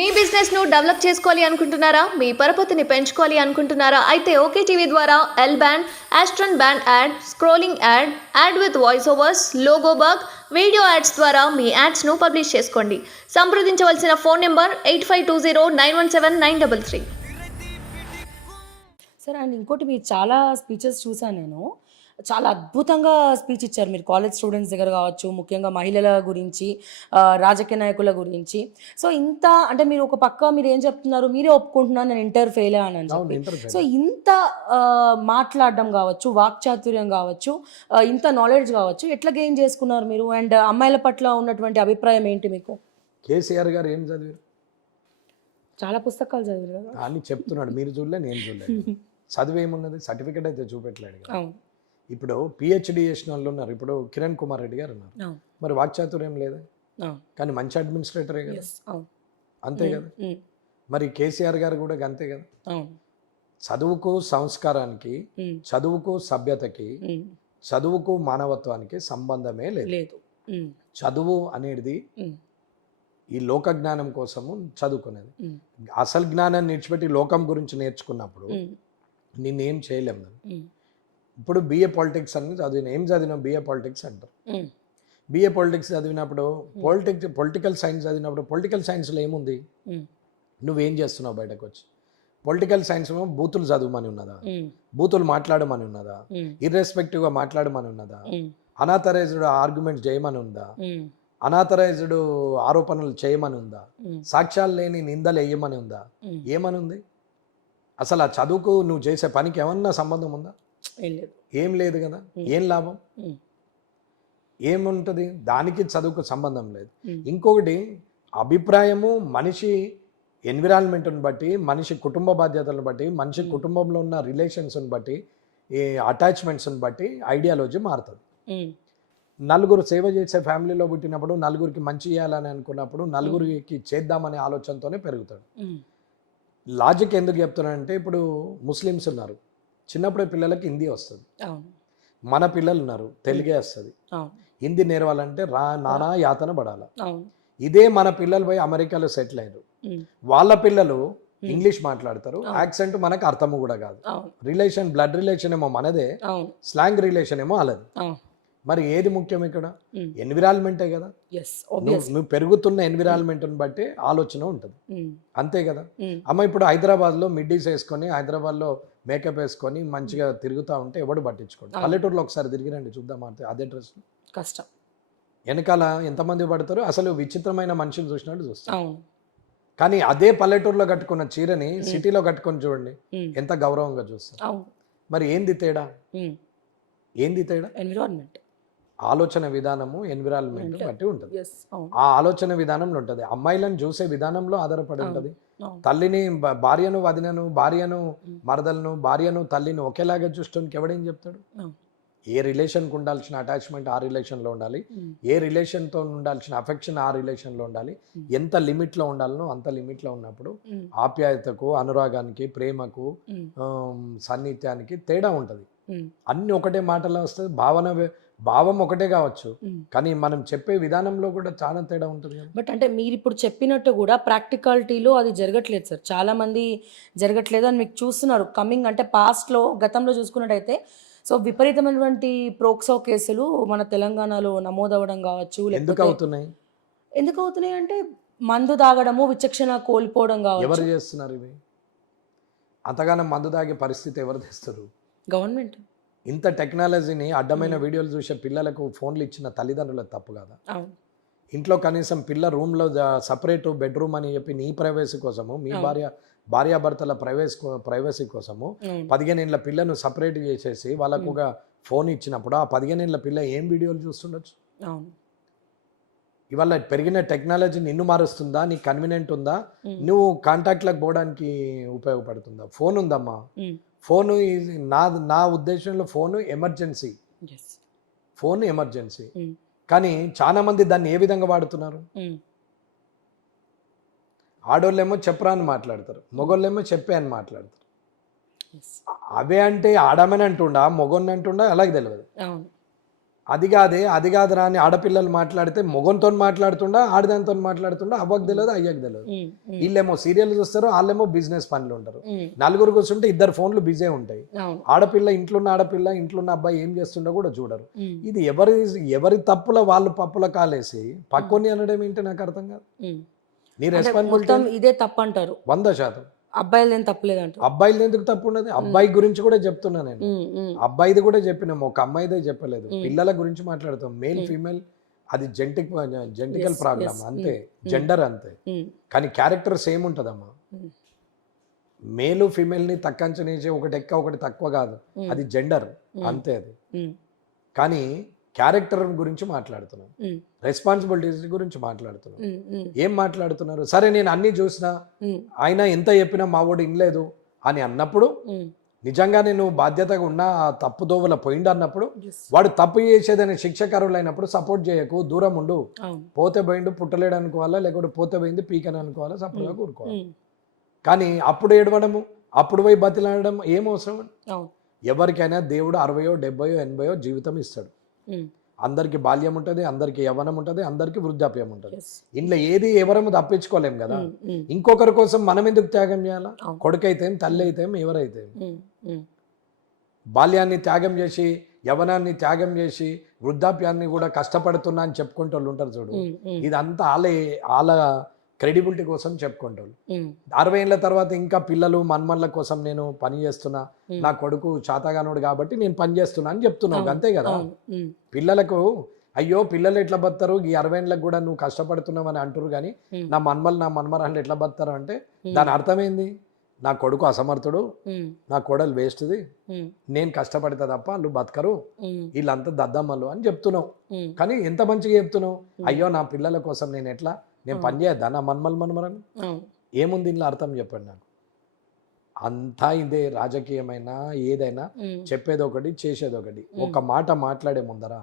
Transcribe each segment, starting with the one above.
మీ business ను develop చేసుకోవాలి అనుకుంటున్నారా? మీ పరపతిని పెంచుకోవాలి అనుకుంటున్నారా? అయితే ఓకే టీవీ ద్వారా L band, Aston band ad, scrolling ad, ad with voice overs, logo bug, video ads ద్వారా మీ యాడ్స్ ను పబ్లిష్ చేసుకోండి. సంప్రదించవలసిన ఫోన్ నెంబర్ 8520917933. సరే అండ్ ఇంకోటి మీరు చాలా స్పీచెస్ చూసాను నేను. చాలా అద్భుతంగా స్పీచ్ ఇచ్చారు మీరు కాలేజ్ స్టూడెంట్స్ దగ్గర కావచ్చు, ముఖ్యంగా మహిళల గురించి, రాజకీయ నాయకుల గురించి. సో ఇంత అంటే మీరు ఒక పక్క మీరు ఏం చెప్తున్నారు, మీరే ఒప్పుకుంటున్నారు నేను ఇంటర్ ఫెయిల్ అని చెప్పి. సో ఇంత మాట్లాడడం కావచ్చు, వాక్చాతుర్యం కావచ్చు, ఇంత నాలెడ్జ్ కావచ్చు, ఎట్లా గెయిన్ చేసుకున్నారు మీరు? అండ్ అమ్మాయిల పట్ల ఉన్నటువంటి అభిప్రాయం ఏంటి మీకు? కేసీఆర్ గారు ఏం చదివారు? చాలా పుస్తకాలు చదివారు కదా అని చెప్తున్నాడు. మీరు చూడలే, నేను చూడలేదు. చదువు ఏమున్నది? సర్టిఫికేట్ అయితే చూపెట్టలేడు కదా. అవును. ఇప్పుడు పిహెచ్డి చేసిన వాళ్ళు ఉన్నారు. ఇప్పుడు కిరణ్ కుమార్ రెడ్డి గారు ఉన్నారు. మరి వాక్చాతుర్యం లేదా? కానీ మంచి అడ్మినిస్ట్రేటరే కదా. అంతే కదా. మరి కేసీఆర్ గారు కూడా అంతే కదా. చదువుకు సంస్కారానికి, చదువుకు సభ్యతకి, చదువుకు మానవత్వానికి సంబంధమే లేదు. చదువు అనేది ఈ లోక జ్ఞానం కోసము చదువుకునేది. అసలు జ్ఞానాన్ని నేర్చిపెట్టి లోకం గురించి నేర్చుకున్నప్పుడు నిన్నేం చేయలేము. ఇప్పుడు బిఏ పాలిటిక్స్ అని చదివిన, ఏం చదివినావు? బిఏ పాలిటిక్స్ అంటారు. బిఏ పాలిటిక్స్ చదివినప్పుడు పొలిటికల్ సైన్స్ చదివినప్పుడు పొలిటికల్ సైన్స్లో ఏముంది? నువ్వేం చేస్తున్నావు బయటకు వచ్చి? పొలిటికల్ సైన్స్ బూతులు చదవమని ఉన్నదా? బూతులు మాట్లాడమని ఉన్నదా? ఇర్రెస్పెక్టివ్గా మాట్లాడమని ఉన్నదా? అనాథరైజ్డ్ ఆర్గ్యుమెంట్స్ చేయమని ఉందా? అనాథరైజ్డ్ ఆరోపణలు చేయమని ఉందా? సాక్ష్యాలు లేని నిందలు వేయమని ఉందా? ఏమని ఉంది? అసలు ఆ చదువుకు నువ్వు చేసే పనికి ఏమన్నా సంబంధం ఉందా? ఏం లేదు కదా. ఏం లాభం? ఏముంటుంది దానికి? చదువుకు సంబంధం లేదు. ఇంకొకటి అభిప్రాయము మనిషి ఎన్విరాన్మెంట్ని బట్టి, మనిషి కుటుంబ బాధ్యతలను బట్టి, మనిషి కుటుంబంలో ఉన్న రిలేషన్స్ని బట్టి, ఈ అటాచ్మెంట్స్ని బట్టి ఐడియాలజీ మారుతుంది. నలుగురు సేవ చేసే ఫ్యామిలీలో పుట్టినప్పుడు, నలుగురికి మంచి చేయాలని అనుకున్నప్పుడు, నలుగురికి చేద్దామనే ఆలోచనతోనే పెరుగుతాడు. లాజిక్ ఎందుకు చెప్తున్నానంటే, ఇప్పుడు ముస్లిమ్స్ ఉన్నారు, చిన్నప్పుడే పిల్లలకి హిందీ వస్తుంది. మన పిల్లలు ఉన్నారు, తెలుగే వస్తుంది. హిందీ నేర్వాలంటే నానా యాతన పడాలి. ఇదే మన పిల్లలు పోయి అమెరికాలో సెటిల్ అయ్యారు, వాళ్ళ పిల్లలు ఇంగ్లీష్ మాట్లాడతారు, యాక్సెంట్ మనకు అర్థము కూడా కాదు. రిలేషన్, బ్లడ్ రిలేషన్ ఏమో మనదే, స్లాంగ్ రిలేషన్ ఏమో అలాది. మరి ఏది ముఖ్యం ఇక్కడ? ఎన్విరాన్మెంటే కదా. నువ్వు పెరుగుతున్న ఎన్విరాన్మెంట్ని బట్టి ఆలోచన ఉంటుంది. అంతే కదా. అమ్మ ఇప్పుడు హైదరాబాద్లో మిడ్డీస్ వేసుకొని, హైదరాబాద్లో మేకప్ వేసుకొని మంచిగా తిరుగుతూ ఉంటే ఎవడు పట్టించుకోండి. పల్లెటూరులో ఒకసారి తిరిగిరండి చూద్దాం. అంటే అదే డ్రెస్ కష్టం. వెనకాల ఎంతమంది పడతారు? అసలు విచిత్రమైన మనిషిని చూసినట్టు చూస్తాం. కానీ అదే పల్లెటూరులో కట్టుకున్న చీరని సిటీలో కట్టుకొని చూడండి, ఎంత గౌరవంగా చూస్తారు. మరి ఏంది తేడా? ఏంది తేడా? ఎన్విరాన్మెంట్, ఆలోచన విధానము ఎన్విరాన్మెంట్ బట్టి ఉంటుంది. ఆ ఆలోచన విధానంలో ఉంటుంది. అమ్మాయిలను చూసే విధానంలో ఆధారపడి ఉంటుంది. తల్లిని, భార్యను వదినను, భార్యను మరదలను, భార్యను తల్లిని ఒకేలాగా చూడడానికి ఎవడేం చెప్తాడు? ఏ రిలేషన్కి ఉండాల్సిన అటాచ్మెంట్ ఆ రిలేషన్లో ఉండాలి, ఏ రిలేషన్తో ఉండాల్సిన అఫెక్షన్ ఆ రిలేషన్లో ఉండాలి. ఎంత లిమిట్లో ఉండాలనో అంత లిమిట్లో ఉన్నప్పుడు ఆప్యాయతకు, అనురాగానికి, ప్రేమకు, సాన్నిధ్యానికి తేడా ఉంటుంది. అన్ని ఒకటే మాటలో వస్తుంది. భావం ఒకటే కావచ్చు, కానీ మనం చెప్పే విధానంలో కూడా చాలా తేడా ఉంటుంది. బట్ అంటే మీరు ఇప్పుడు చెప్పినట్టు కూడా ప్రాక్టికాలిటీలో అది జరగట్లేదు సార్. చాలా మంది జరగట్లేదు అని మీకు చూస్తున్నారు. కమింగ్ అంటే పాస్ట్లో, గతంలో చూసుకున్నట్టయితే సో విపరీతమైనటువంటి ప్రోక్సో కేసులు మన తెలంగాణలో నమోదవడం కావచ్చు. ఎందుకు అవుతున్నాయి అంటే మందు తాగడము, విచక్షణ కోల్పోవడం కావచ్చు. ఎవరు చేస్తున్నారు ఇవి? అంతగానో మందు తాగే పరిస్థితి ఎవరు తెస్తారు? గవర్నమెంట్. ఇంత టెక్నాలజీని, అడ్డమైన వీడియోలు చూసే పిల్లలకు ఫోన్లు ఇచ్చిన తల్లిదండ్రులకు తప్పు కాదా? ఇంట్లో కనీసం పిల్ల రూమ్లో సపరేట్ బెడ్రూమ్ అని చెప్పి నీ ప్రైవసీ కోసము, మీ భార్యాభర్తల ప్రైవసీ కోసము 15 ఏళ్ళ పిల్లను సపరేట్ చేసేసి వాళ్ళకు ఒక ఫోన్ ఇచ్చినప్పుడు ఆ 15 ఏళ్ళ పిల్ల ఏం వీడియోలు చూస్తుండొచ్చు? ఇవాళ పెరిగిన టెక్నాలజీ నిన్ను మారుస్తుందా? నీకు కన్వీనియంట్ ఉందా? నువ్వు కాంటాక్ట్లకు పోవడానికి ఉపయోగపడుతుందా? ఫోన్ ఉందమ్మా. ఫోను నా ఉద్దేశంలో ఫోను ఎమర్జెన్సీ. Phone emergency. కానీ చాలా మంది దాన్ని ఏ విధంగా వాడుతున్నారు? ఆడోళ్ళేమో చెప్పరా అని మాట్లాడతారు, మగోళ్ళేమో చెప్పే అని మాట్లాడతారు. అవే అంటే ఆడమని అంటుండా, మగోన్ని అంటుండా అలాగే తెలియదు. అది కాదురా అని ఆడపిల్లలు మాట్లాడితే మొగంతో మాట్లాడుతుండా, ఆడదానితో మాట్లాడుతుండా, అవ్వకు తెలియదు, అయ్యకు తెలియదు. వీళ్ళేమో సీరియల్ చూస్తారు, వాళ్ళేమో బిజినెస్ పనులు ఉంటారు. నలుగురు కూర్చుంటే ఇద్దరు ఫోన్లు బిజీ ఉంటాయి. ఆడపిల్ల ఇంట్లో ఉన్న అబ్బాయి ఏం చేస్తుండో కూడా చూడరు. ఇది ఎవరి తప్పుల వాళ్ళు పప్పుల కాలేసి పక్కొని అనడం ఏంటి నాకు అర్థం కాదు. నీ రెస్పాన్సిబిలిటీ ఇదే తప్పు అంటారు 100%. అబ్బాయిలు ఏం తప్పలేదు అంటారు. అబ్బాయిలు ఎందుకు తప్పు ఉన్నది? అబ్బాయి గురించి కూడా చెప్తున్నా నేను. అబ్బాయిది కూడా చెప్పినాము, ఒక అమ్మాయిదే చెప్పలేదు. పిల్లల గురించి మాట్లాడతాం, మేల్ ఫీమేల్ అది జెంటికల్ ప్రాబ్లం అంతే, జెండర్ అంతే. కానీ క్యారెక్టర్ సేమ్ ఉంటుందమ్మా. మేలు ఫీమేల్ ని తక్కువ ఒకటి ఎక్కువ ఒకటి తక్కువ కాదు, అది జెండర్ అంతే అది. కానీ క్యారెక్టర్ గురించి మాట్లాడుతున్నాం, రెస్పాన్సిబిలిటీస్ గురించి మాట్లాడుతున్నాం. ఏం మాట్లాడుతున్నారు? సరే నేను అన్ని చూసినా, ఆయన ఎంత చెప్పినా మా వాడు ఇనలేదు అని అన్నప్పుడు, నిజంగా నేను బాధ్యతగా ఉన్నా ఆ తప్పు దోవల పోయిండు అన్నప్పుడు, వాడు తప్పు చేసేదని శిక్షకరులైనప్పుడు సపోర్ట్ చేయకు, దూరం ఉండు. పోతే పోయిండు, పుట్టలేడు అనుకోవాలా, లేకపోతే పోతే పోయింది పీకని అనుకోవాలా, సపోర్ట్గా కూరుకోవాలి. కానీ అప్పుడు ఏడవడము, అప్పుడు పోయి బతిలాడడం ఏం అవసరం? ఎవరికైనా దేవుడు 60, 70, 80 జీవితం ఇస్తాడు. అందరికి బాల్యం ఉంటుంది, అందరికి యవ్వనం ఉంటుంది, అందరికి వృద్ధాప్యం ఉంటుంది. ఇంట్లో ఏది ఎవరము తప్పించుకోలేం కదా. ఇంకొకరి కోసం మనం ఎందుకు త్యాగం చేయాలా? కొడుకైతే తల్లి అయితే ఎవరైతే బాల్యాన్ని త్యాగం చేసి, యవ్వనాన్ని త్యాగం చేసి, వృద్ధాప్యాన్ని కూడా కష్టపడుతున్నా అని చెప్పుకుంటూ వాళ్ళు ఉంటారు చూడు. ఇదంతా వాళ్ళ క్రెడిబిలిటీ కోసం చెప్పుకుంటారు. 60 ఏళ్ళ తర్వాత ఇంకా పిల్లలు మన్మన్ల కోసం నేను పని చేస్తున్నా, నా కొడుకు చాతగానుడు కాబట్టి నేను పని చేస్తున్నా అని చెప్తున్నావు, అంతే కదా. పిల్లలకు అయ్యో పిల్లలు ఎట్లా బతారు, ఈ 60 ఏళ్ళకి కూడా నువ్వు కష్టపడుతున్నావు అని అంటారు. కానీ నా మన్మరాళ్ళు ఎట్లా బతారు అంటే దాని అర్థమైంది, నా కొడుకు అసమర్థుడు, నా కోడలు వేస్ట్ది, నేను కష్టపడతా తప్ప వాళ్ళు బతకరు, వీళ్ళంతా దద్దమ్మలు అని చెప్తున్నావు. కానీ ఎంత మంచిగా చెప్తున్నావు, అయ్యో నా పిల్లల కోసం నేను పని చేయద్దా నా మన్మరని? ఏముంది ఇంట్లో అర్థం చెప్పండి నాకు. అంతా ఇదే, రాజకీయమైనా ఏదైనా చెప్పేది ఒకటి, చేసేది ఒకటి. ఒక మాట మాట్లాడే ముందర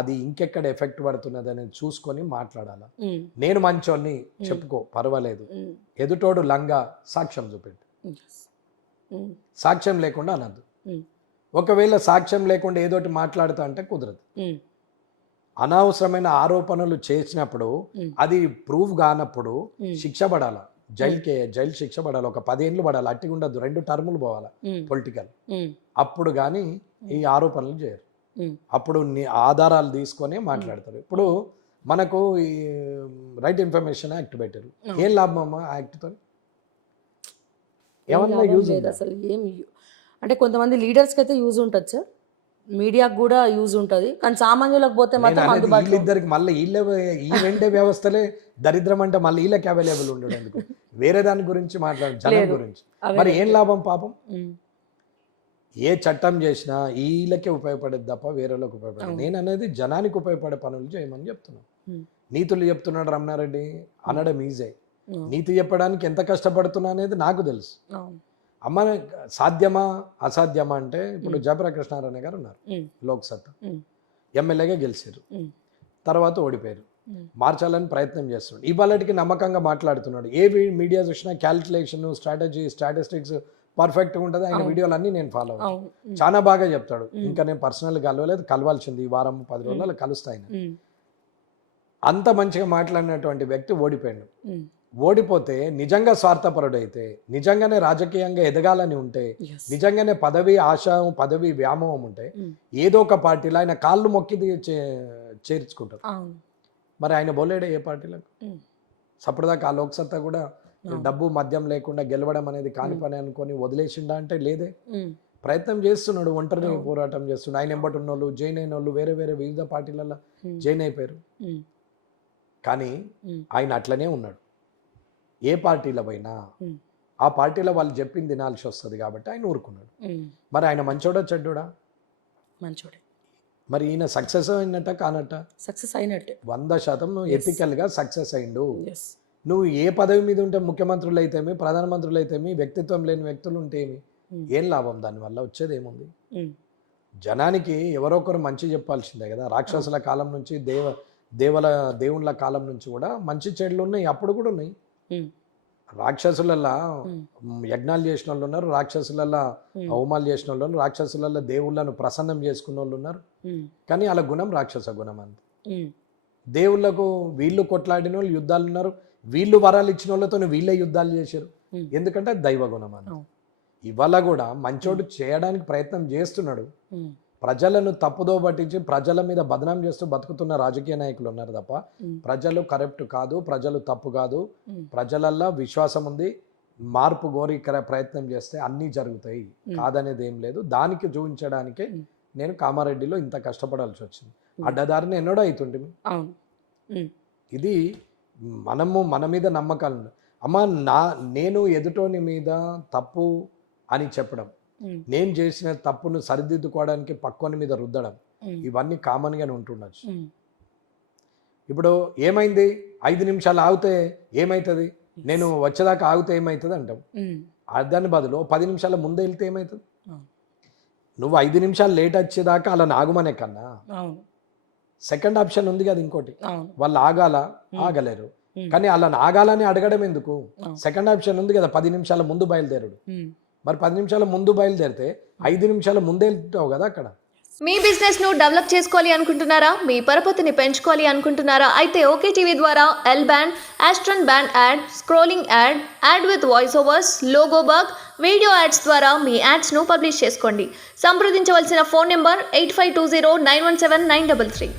అది ఇంకెక్కడ ఎఫెక్ట్ పడుతున్నది అనేది చూసుకొని మాట్లాడాలా. నేను మంచోన్ని చెప్పుకో, పర్వాలేదు. ఎదుటోడు లంగా, సాక్ష్యం చూపెట్టు. సాక్ష్యం లేకుండా అనద్దు. ఒకవేళ సాక్ష్యం లేకుండా ఏదోటి మాట్లాడుతా అంటే కుదరదు. అనవసరమైన ఆరోపణలు చేసినప్పుడు అది ప్రూవ్ కానప్పుడు శిక్ష పడాల, జైలు శిక్ష పడాలి, ఒక 10 ఏళ్ళు పడాలి, అట్టిగా ఉండదు, 2 టర్ములు పోవాలా పొలిటికల్. అప్పుడు కానీ ఈ ఆరోపణలు చేయరు. అప్పుడు ఆధారాలు తీసుకొని మాట్లాడతారు. ఇప్పుడు మనకు ఈ రైట్ ఇన్ఫర్మేషన్ యాక్ట్ పెట్టారు, ఏం లాభం అమ్మా ఆ యాక్ట్తో? ఏమన్నా యూజ్ లేదు అసలు. ఏం అంటే కొంతమంది లీడర్స్కి అయితే యూజ్ ఉంటుంది సార్, మీడియాకు కూడా యూజ్ ఉంటుంది, కానీ సామాన్యులకు పోతే మాత్రం వీళ్ళిద్దరికి మళ్ళీ ఈ 2 వ్యవస్థలే దరిద్రం అంటే మళ్ళీ వీళ్ళకి అవైలబుల్ ఉండేందుకు వేరే దాని గురించి మాట్లాడు, జనం గురించి. మరి ఏం లాభం పాపం? ఏ చట్టం చేసినా వీళ్ళకే ఉపయోగపడేది తప్ప వేరేలోకి ఉపయోగపడేది. నేను అనేది జనానికి ఉపయోగపడే పనులు చేయమని చెప్తున్నాను. నీతులు చెప్తున్నాడు రమణారెడ్డి అనడం ఈజీ, నీతి చెప్పడానికి ఎంత కష్టపడుతున్నా అనేది నాకు తెలుసు. అమ్మ సాధ్యమా అసాధ్యమా అంటే ఇప్పుడు జయప్రకృష్ణారాయణ గారు ఉన్నారు, లోక్సత్తా ఎమ్మెల్యేగా గెలిచారు, తర్వాత ఓడిపోయారు, మార్చాలని ప్రయత్నం చేస్తున్నాడు. ఇవాళకి నమ్మకంగా మాట్లాడుతున్నాడు. ఏ మీడియా చూసినా క్యాల్కులేషన్, స్టాటిస్టిక్స్ పర్ఫెక్ట్గా ఉంటుంది. ఆయన వీడియోలన్నీ నేను ఫాలో అవుతాను, చాలా బాగా చెప్తాడు. ఇంకా నేను పర్సనల్గా కలవలేదు, కలవాల్సింది ఈ వారం 10 రోజుల్లో కలుస్తాను. అంత మంచిగా మాట్లాడినటువంటి వ్యక్తి ఓడిపోయాడు. ఓడిపోతే నిజంగా స్వార్థపరుడు అయితే, నిజంగానే రాజకీయంగా ఎదగాలని ఉంటే, నిజంగానే పదవి ఆశ, పదవి వ్యామోహం ఉంటే ఏదో ఒక పార్టీలో ఆయన కాళ్ళు మొక్కి చేర్చుకుంటారు. మరి ఆయన బోలేడే ఏ పార్టీలకు? సపటిదాకా ఆ లోక్సత్తా కూడా డబ్బు మద్యం లేకుండా గెలవడం అనేది కాని పని అనుకొని వదిలేసిండా అంటే లేదే. ప్రయత్నం చేస్తున్నాడు, ఒంటరి పోరాటం చేస్తున్నాడు. ఆయన ఎంబటి ఉన్న వాళ్ళు, జైన్ అయిన వాళ్ళు వేరే వేరే వివిధ పార్టీలలో జైన్ అయిపోయారు. కానీ ఆయన అట్లనే ఉన్నాడు. ఏ పార్టీలో పోయినా ఆ పార్టీలో వాళ్ళు చెప్పింది తినాల్సి వస్తుంది కాబట్టి ఆయన ఊరుకున్నాడు. మరి ఆయన మంచోడా చెడ్డోడా? మంచోడే. మరి ఈయన సక్సెస్ అయినట్ట కానట్ట? సక్సెస్ అయినట్టే, 100% ఎథికల్గా సక్సెస్ అయిండు. నువ్వు ఏ పదవి మీద ఉంటే, ముఖ్యమంత్రులు అయితేమి, ప్రధానమంత్రులు అయితేమి, వ్యక్తిత్వం లేని వ్యక్తులు ఉంటేమి, ఏం లాభం? దానివల్ల వచ్చేది ఏముంది? జనానికి ఎవరో ఒకరు మంచి చెప్పాల్సిందే కదా. రాక్షసుల కాలం నుంచి దేవుళ్ళ కాలం నుంచి కూడా మంచి చెడులు ఉన్నాయి, అప్పుడు కూడా ఉన్నాయి. రాక్షసులల్లా యజ్ఞాలు చేసిన వాళ్ళు ఉన్నారు, రాక్షసులల్లా హోమాలు చేసిన వాళ్ళు ఉన్నారు, రాక్షసులల్లా దేవుళ్ళను ప్రసన్నం చేసుకున్న వాళ్ళు ఉన్నారు. కానీ వాళ్ళ గుణం రాక్షస గుణం అంతే. దేవుళ్ళకు వీళ్ళు కొట్లాడిన వాళ్ళు యుద్ధాలు ఉన్నారు, వీళ్ళు వరాలు ఇచ్చిన వాళ్ళతో వీళ్ళే యుద్ధాలు చేశారు. ఎందుకంటే దైవ గుణం అంత. ఇవాళ కూడా మంచోడు చేయడానికి ప్రయత్నం చేస్తున్నాడు, ప్రజలను తప్పుదో పట్టించి ప్రజల మీద బదనాం చేస్తూ బతుకుతున్న రాజకీయ నాయకులు ఉన్నారు తప్ప ప్రజలు కరెక్ట్ కాదు, ప్రజలు తప్పు కాదు, ప్రజలల్లో విశ్వాసం ఉంది, మార్పు కోరి ప్రయత్నం చేస్తే అన్నీ జరుగుతాయి, కాదనేది ఏం లేదు. దానికి చూపించడానికే నేను కామారెడ్డిలో ఇంత కష్టపడాల్సి వచ్చింది. అడ్డదారిని ఎన్నడో అవుతుంటుంది. ఇది మనము మన మీద నమ్మకాలు. అమ్మ నేను ఎదుటోని మీద తప్పు అని చెప్పడం, నేను చేసిన తప్పును సరిదిద్దుకోవడానికి పక్కోని మీద రుద్దడం, ఇవన్నీ కామన్గానే ఉంటుండొచ్చు. ఇప్పుడు ఏమైంది, 5 నిమిషాలు ఆగితే ఏమవుతుంది, నేను వచ్చేదాకా ఆగితే ఏమవుతుంది అంటాం. దాని బదులు 10 నిమిషాల ముందే వెళ్తే ఏమవుతుంది? నువ్వు 5 నిమిషాలు లేట్ వచ్చేదాకా అలా ఆగుమనే కన్నా సెకండ్ ఆప్షన్ ఉంది కదా ఇంకోటి, వాళ్ళు ఆగలేరు. కానీ అలా ఆగాలని అడగడం ఎందుకు? సెకండ్ ఆప్షన్ ఉంది కదా, 10 నిమిషాల ముందు బయలుదేరుడు. మరి 10 నిమిషాల ముందు బయలుదేరితే 5 నిమిషాల ముందే వెళ్తావు కదా అక్కడ. మీ బిజినెస్ ను డెవలప్ చేసుకోవాలి అనుకుంటున్నారా? మీ పరపతిని పెంచుకోవాలి అనుకుంటున్నారా? అయితే ఓకే టీవీ ద్వారా L band, Aston band ad, scrolling ad, ad with voice overs, logo bug, video ads ద్వారా మీ యాడ్స్ ను పబ్లిష్ చేసుకోండి. సంప్రదించవలసిన ఫోన్ నెంబర్ 8520917933.